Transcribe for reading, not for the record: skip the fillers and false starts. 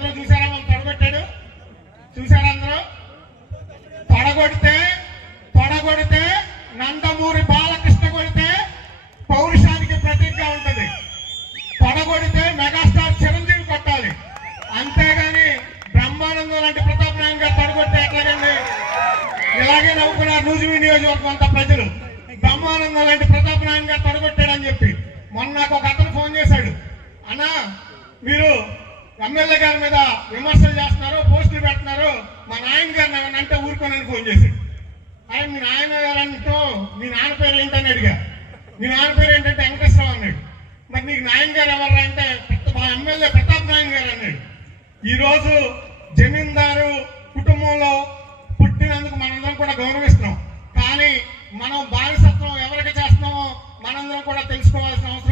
అందరూ చూసారా మనం తొడగొట్టాడు? చూసారా అందరూ? తొడగొడితే నందమూరి బాలకృష్ణ కొడితే పౌరుషానికి ప్రతీకగా ఉంటుంది. తొడగొడితే మెగాస్టార్ చిరంజీవి కొట్టాలి. అంతేగాని బ్రహ్మానందం లాంటి ప్రతాప్ నారాయణ గారు తొడగొడితే ఎట్లాగండి? ఇలాగే నవ్వుకున్నారు నూజివీ నియోజకవర్గం అంతా ప్రజలు. బ్రహ్మానందం లాంటి ప్రతాప్ నారాయణ గారు తొడగొట్టాడని చెప్పి. మొన్న నాకు ఒక అతను ఫోన్ చేశాడు, అన్నా మీరు ఎమ్మెల్యే గారి మీద విమర్శలు చేస్తున్నారు, పోస్టులు పెడుతున్నారు, మా నాయన గారు అంటే ఊరుకోనని ఫోన్ చేశాడు. ఆయన మీ నాయన గారు అంటూ మీ నాన్న పేరు ఏంటని అడిగా. మీ నాన్న పేరు ఏంటంటే వెంకటేశ్వరరావు అన్నాడు. మరి నీకు నాయన గారు ఎవరు అంటే మా ఎమ్మెల్యే ప్రతాప్ నారాయణ గారు అన్నాడు. ఈరోజు జమీందారు కుటుంబంలో పుట్టినందుకు మనందరం కూడా గౌరవిస్తున్నాం. కానీ మనం బానిసత్వం ఎవరికి చేస్తున్నామో మనందరం కూడా తెలుసుకోవాల్సిన అవసరం